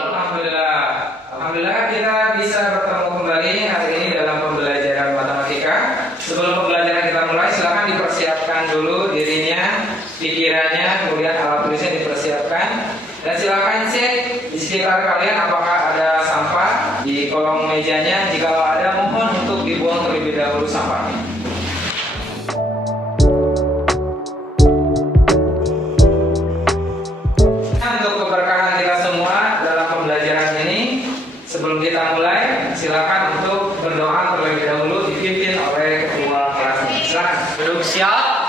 Alhamdulillah. Alhamdulillah kita bisa bertemu kembali hari ini dalam pembelajaran matematika. Sebelum pembelajaran kita mulai, silakan dipersiapkan dulu dirinya, pikirannya, kemudian alat tulisnya dipersiapkan. Dan silakan cek di sekitar kalian apakah ada sampah di kolong mejanya. Jika ada, mohon untuk dibuang terlebih dahulu sampahnya. Untuk keberkahan kita semua dalam pembelajaran ini, sebelum kita mulai, silakan untuk berdoa terlebih dahulu dipimpin oleh ketua kelas. Silakan. Duduk siap.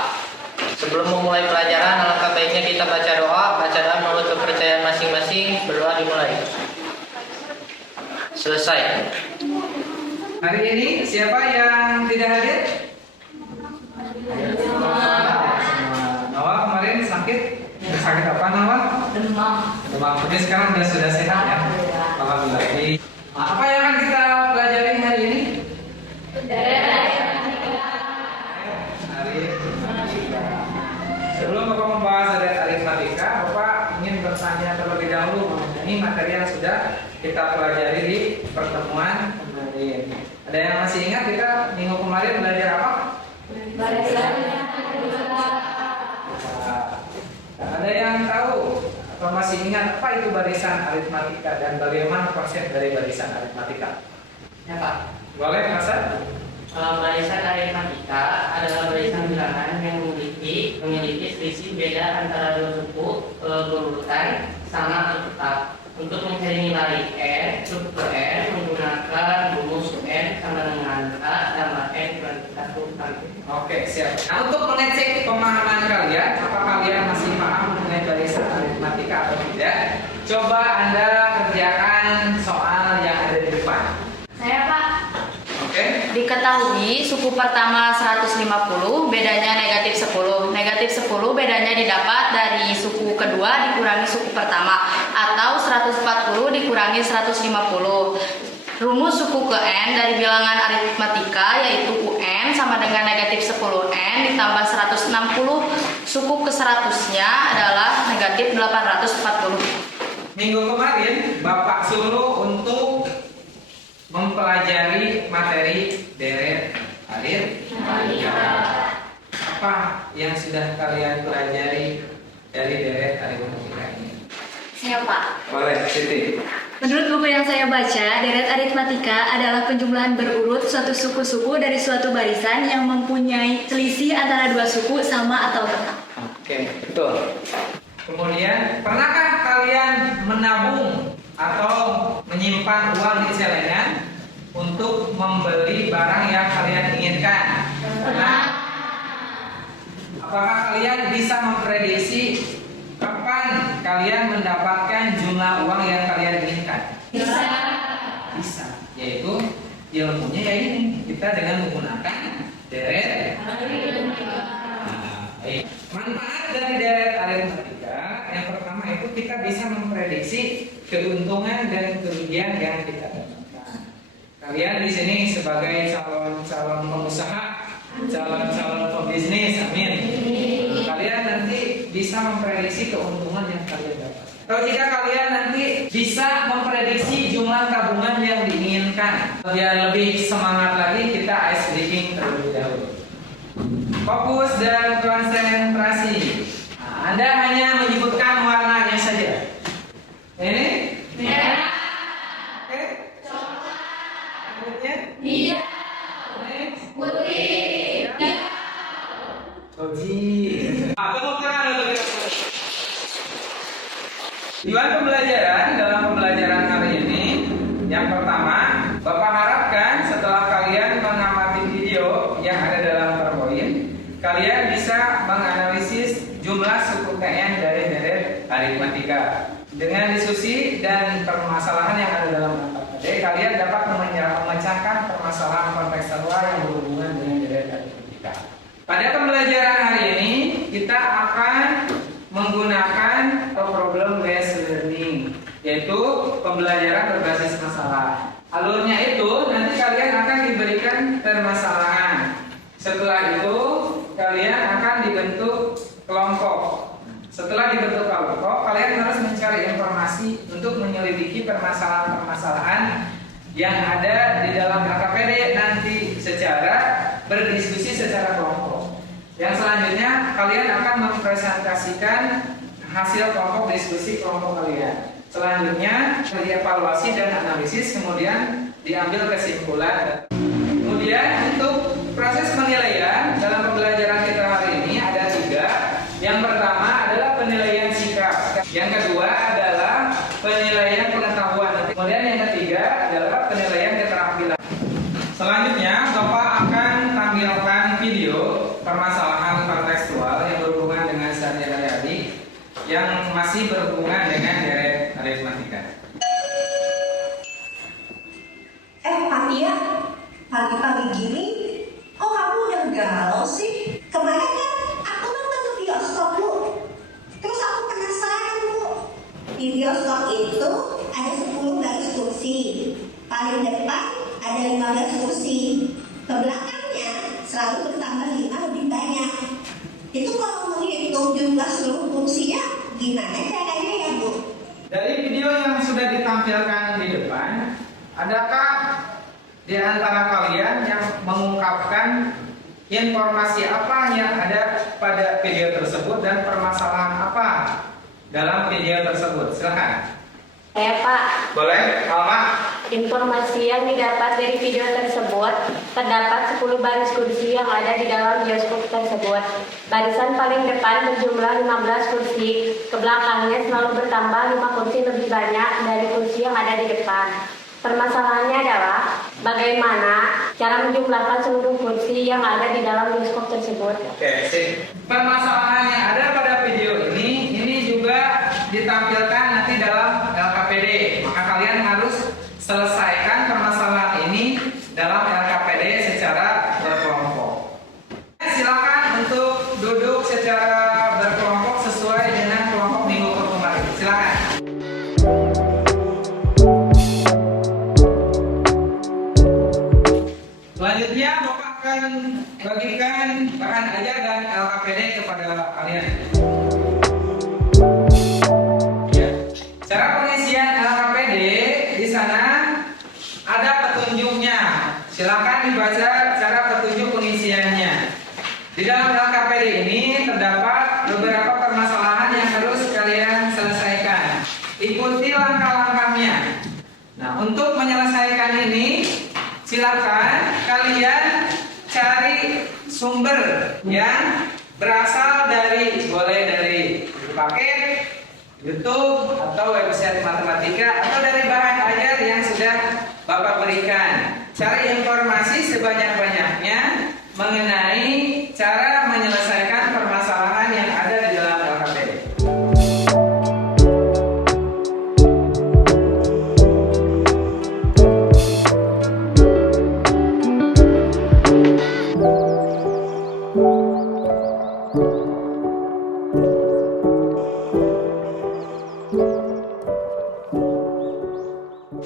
Sebelum memulai pelajaran, alangkah baiknya kita baca doa menurut kepercayaan masing-masing. Berdoa dimulai. Selesai. Hari ini siapa yang tidak hadir? Nawa kemarin sakit. Sakit apa Nawa? Demam. Demam. Tapi sekarang sudah sehat ya. Alhamdulillah. Apa yang akan kita pelajari hari ini? Aritmatika. Sebelum Bapak membahas dari aritmatika, Bapak ingin bertanya terlebih dahulu mengenai materi yang sudah kita pelajari di pertemuan kemarin. Ada yang masih ingat kita minggu kemarin belajar apa? Ada yang tahu atau masih ingat apa itu barisan aritmatika dan bagaimana konsep dari barisan aritmatika? Ya Pak. Boleh Mas? Barisan aritmatika adalah barisan bilangan yang memiliki selisih beda antara dua suku berurutan sama atau tetap. Untuk mencari nilai n, suku ke n menggunakan rumus n sama dengan a tambah n kurangi 1. Oke, siap. Nah, untuk mengecek pemahaman kalian, apakah kalian masih paham mengenai barisan aritmatika atau tidak? Coba Anda kerjakan soal yang ada di depan. Saya Pak. Oke. Diketahui suku pertama 150 bedanya negatif 10. Negatif 10 bedanya didapat dari suku kedua dikurangi suku pertama, atau 140 dikurangi 150. Rumus suku ke n dari bilangan aritmatika yaitu UN sama dengan negatif 10n ditambah 160. Suku ke 100-nya adalah negatif 840. Minggu kemarin Bapak suruh untuk mempelajari materi deret aritmatika. Apa yang sudah kalian pelajari dari deret aritmatika ini? Saya Pak. Boleh, Siti. Menurut buku yang saya baca, deret aritmatika adalah penjumlahan berurut suatu suku-suku dari suatu barisan yang mempunyai selisih antara dua suku sama atau tetap. Oke, betul. Kemudian, pernahkah kalian menabung atau menyimpan uang di celengan untuk membeli barang yang kalian inginkan? Pernah? Apakah kalian bisa memprediksi kapan kalian mendapatkan jumlah uang yang kalian inginkan? Bisa. Bisa. Yaitu ilmunya ya ini, kita dengan menggunakan deret. Baik. Manfaat dari deret aritmatika yang pertama itu kita bisa memprediksi keuntungan dan kerugian yang kita dapatkan. Kalian di sini sebagai calon pengusaha, calon pebisnis, amin. Kalian nanti bisa memprediksi keuntungan yang kalian dapat. Atau jika kalian nanti bisa memprediksi jumlah tabungan yang diinginkan, biar lebih semangat lagi kita ice breaking terlebih dahulu. Fokus dan konsentrasi. Nah, Anda hanya menyebutkan warnanya saja. Ini? Merah. Oke. Selanjutnya? Hijau. Next. Putih. Tepuk tangan untuk kita. Tujuan pembelajaran dalam pembelajaran hari ini, yang pertama, Bapak harapkan setelah kalian mengamati video yang ada dalam PowerPoint, kalian bisa menganalisis jumlah suku KN dari deret aritmatika. Dengan diskusi dan permasalahan yang ada dalam materi, kalian dapat memecahkan permasalahan kontekstual yang berhubungan dengan deret aritmatika. Pada pembelajaran hari ini, kita akan menggunakan problem based learning, yaitu pembelajaran berbasis masalah. Alurnya itu nanti kalian akan diberikan permasalahan. Setelah itu kalian akan dibentuk kelompok. Setelah dibentuk kelompok, kalian informasi untuk menyelidiki permasalahan-permasalahan yang ada di dalam LKPD nanti secara berdiskusi secara kelompok. Yang selanjutnya kalian akan mempresentasikan hasil kelompok diskusi kelompok kalian. Selanjutnya dievaluasi dan analisis, kemudian diambil kesimpulan. Kemudian untuk proses penilaian dalam pembelajaran kita hari ini ada 3. Yang pertama adalah penilaian sikap. Yang kedua adalah penilaian pengetahuan. Kemudian yang ketiga adalah penilaian keterampilan. Selanjutnya Bapak akan tampilkan video permasalahan kontekstual yang berhubungan dengan sehari-hari yang masih berhubungan dengan deret aritmatika. Fatia, pagi-pagi gini, kok kamu udah galau sih? Kemarin kan aku nonton ke bioskop, Bu. Terus aku penasaran, Bu. Di bioskop itu ada 10 baris kursi. Paling depan ada 15 kursi. Ke belakangnya selalu bertambah 5 lebih banyak. Itu kalau menghitung jumlah seluruh kursinya, gimana caranya ya, Bu? Dari video yang sudah ditampilkan di depan, adakah di antara kalian yang mengungkapkan informasi apa yang ada pada video tersebut dan permasalahan apa dalam video tersebut? Silakan. Saya Pak, Boleh, Alma? informasi yang didapat dari video tersebut, terdapat 10 baris kursi yang ada di dalam bioskop tersebut. Barisan paling depan berjumlah 15 kursi, ke belakangnya selalu bertambah 5 kursi lebih banyak dari kursi yang ada di depan. Permasalahannya adalah bagaimana cara menjumlahkan seluruh kursi yang ada di dalam bioskop tersebut. Oke, sip. Permasalahan yang ada pada video ini juga ditampilkan nanti dalam LKPD. Maka kalian harus selesaikan permasalahan ini dalam LKPD secara berkelompok. Silakan untuk duduk secara berkelompok sesuai dengan kelompok minggu kemarin. Silakan. Selanjutnya Bapak akan bagikan bahan ajar dan LKPD kepada kalian. Ya. Cara pengisian LKPD di sana ada petunjuknya. Silakan dibaca cara petunjuk pengisiannya. Di dalam LKPD ini terdapat beberapa permasalahan yang harus kalian selesaikan. Ikuti langkah-langkahnya. Nah, untuk menyelesaikan ini silakan kalian cari sumber yang berasal boleh dari paket YouTube atau website matematika atau dari bahan ajar yang sudah Bapak berikan. Cari informasi sebanyak-banyaknya mengenai cara menyelesaikan permasalahan yang ada di dalam LKPD.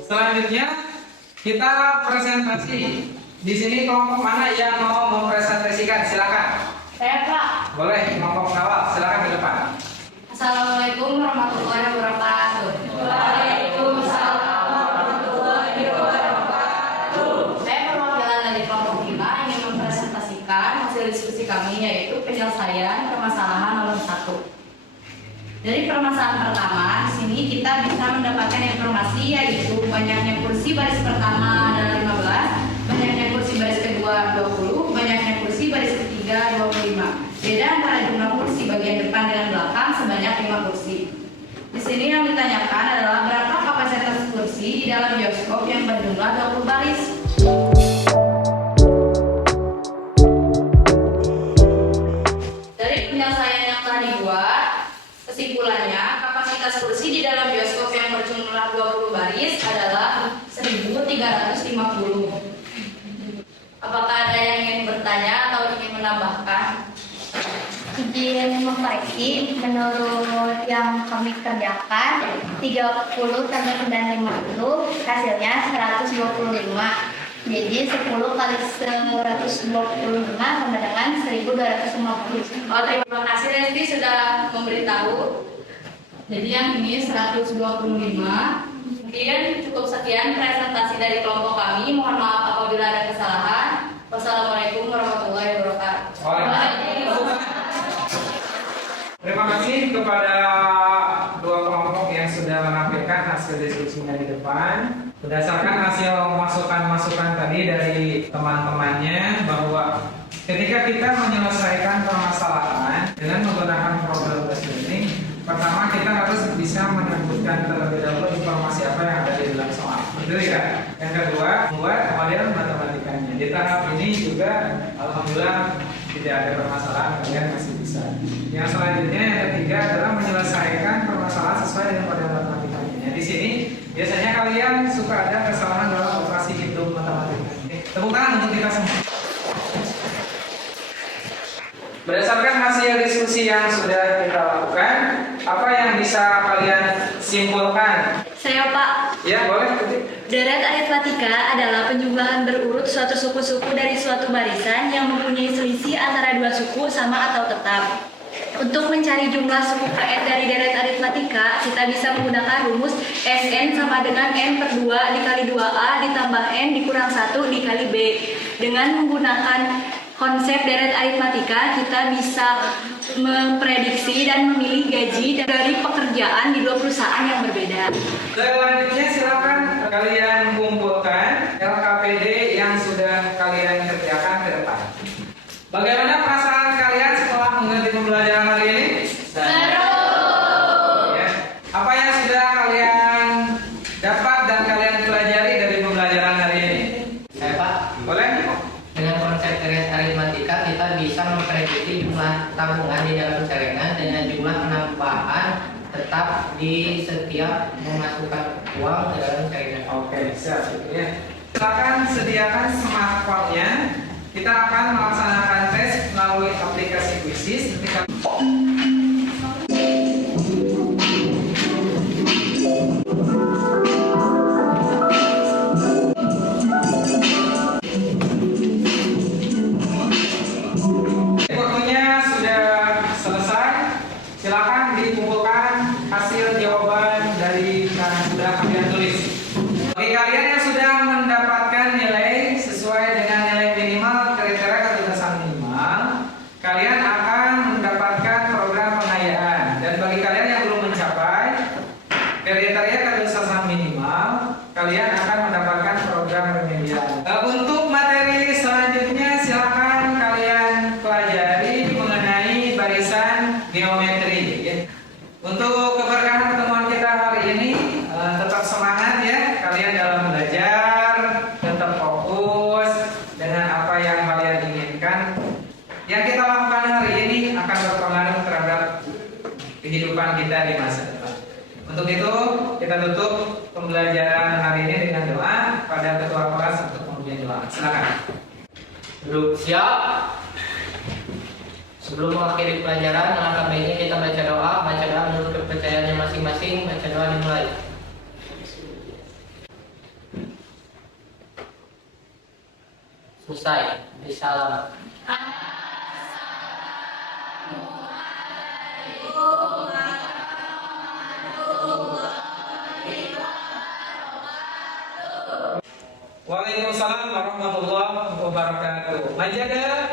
Selanjutnya kita presentasi. Di sini kelompok mana yang mau mempresentasikan? Silakan. Saya Pak. Boleh, kelompok awal. Silakan ke depan. Assalamualaikum warahmatullahi wabarakatuh. Waalaikumsalam warahmatullahi wabarakatuh. Saya perwakilan dari kelompok 5 ingin mempresentasikan hasil diskusi kami, yaitu penyelesaian permasalahan nomor 1. Dari permasalahan pertama, di sini kita bisa mendapatkan informasi yaitu banyaknya kursi baris pertama adalah 15, banyaknya kursi baris kedua 20, banyaknya kursi baris ketiga 25. Beda antara jumlah kursi bagian depan dengan belakang sebanyak 5 kursi. Di sini yang ditanyakan adalah berapa kapasitas kursi di dalam bioskop yang berjumlah 20 baris. Dari penyelesaian yang telah dibuat, kesimpulannya, kapasitas kursi di dalam bioskop yang berjumlah 20 baris adalah 1.350. Apakah ada yang ingin bertanya atau ingin menambahkan? Izin mengkoreksi, menurut yang kami kerjakan 30 tambah 950 hasilnya 125. Jadi 10 kali 125 sama dengan 1250. Oh, terima kasih Resti sudah memberitahu. Jadi yang ini 125. Mungkin cukup sekian presentasi dari kelompok kami. Mohon maaf apabila ada kesalahan. Wassalamualaikum warahmatullahi wabarakatuh. Terima kasih kepada dua kelompok yang sudah menampilkan hasil diskusinya di depan. Berdasarkan hasil masukan-masukan tadi dari teman-temannya bahwa ketika kita menyelesaikan permasalahan dengan menggunakan program learning, pertama kita harus bisa menyebutkan terlebih dahulu informasi apa yang ada di dalam soal, betul ya? Yang kedua, membuat model matematikanya. Di tahap ini juga alhamdulillah tidak ada permasalahan, kalian masih bisa. Yang selanjutnya yang ketiga adalah menyelesaikan permasalahan sesuai dengan model matematikanya. Di sini biasanya kalian suka ada kesalahan dalam operasi hitung matematika. Tepuk tangan untuk kita semua. Berdasarkan hasil diskusi yang sudah kita lakukan, apa yang bisa kalian simpulkan? Saya Pak. Ya, boleh. Deret aritmatika adalah penjumlahan berurut suatu suku-suku dari suatu barisan yang mempunyai selisih antara dua suku sama atau tetap. Untuk mencari jumlah suku PN dari deret aritmatika, kita bisa menggunakan rumus SN sama dengan N per 2 dikali 2A ditambah N dikurang 1 dikali B. Dengan menggunakan konsep deret aritmatika, kita bisa memprediksi dan memilih gaji dari pekerjaan di dua perusahaan yang berbeda. Selanjutnya silakan kalian kumpulkan LKPD yang sudah kalian kerjakan ke depan. Bagaimana perasaan kalian setelah mengikuti pembelajaran hari ini? Seru. Ya. Apa yang sudah kalian dapat dan kalian pelajari dari pembelajaran hari ini? Saya Pak, Boleh? dengan konsep deret aritmatika kita bisa memprediksi jumlah tabungan di dalam celengan dengan jumlah penambahan tetap di setiap memasukkan uang ke dalam celengan. Oke, siap. Ya. Silakan sediakan smartphone-nya. Kita akan melaksanakan tes melalui aplikasi Quizzes. Waktunya sudah selesai. Silakan dikumpulkan hasil jawaban dari yang sudah kalian tulis. Bagi kalian yang sudah mendapatkan nilai sesuai dengan nilai minimal kriteria ketuntasan minimal, kalian akan mendapatkan program pengayaan. Dan bagi kalian yang belum mencapai kriteria ketuntasan minimal, kalian akan mendapatkan program remedial. Untuk materi selanjutnya silakan kalian pelajari mengenai barisan geometri. Ya. Untuk keberkahan pertemuan kita hari ini, tetap semangat ya kalian dalam belajar, tetap fokus dengan apa yang kalian inginkan. Yang kita lakukan hari ini akan berpengaruh terhadap kehidupan kita di masa depan. Untuk itu kita tutup pembelajaran hari ini dengan doa pada ketua kelas untuk mempunyai doa. Silakan. Duduk siap. Sebelum mengakhiri pelajaran, langkah baiknya kita baca doa menurut kepercayaannya masing-masing. Baca doa dimulai. Selesai. Salam. Waalaikumsalam warahmatullahi wabarakatuh. Majadah.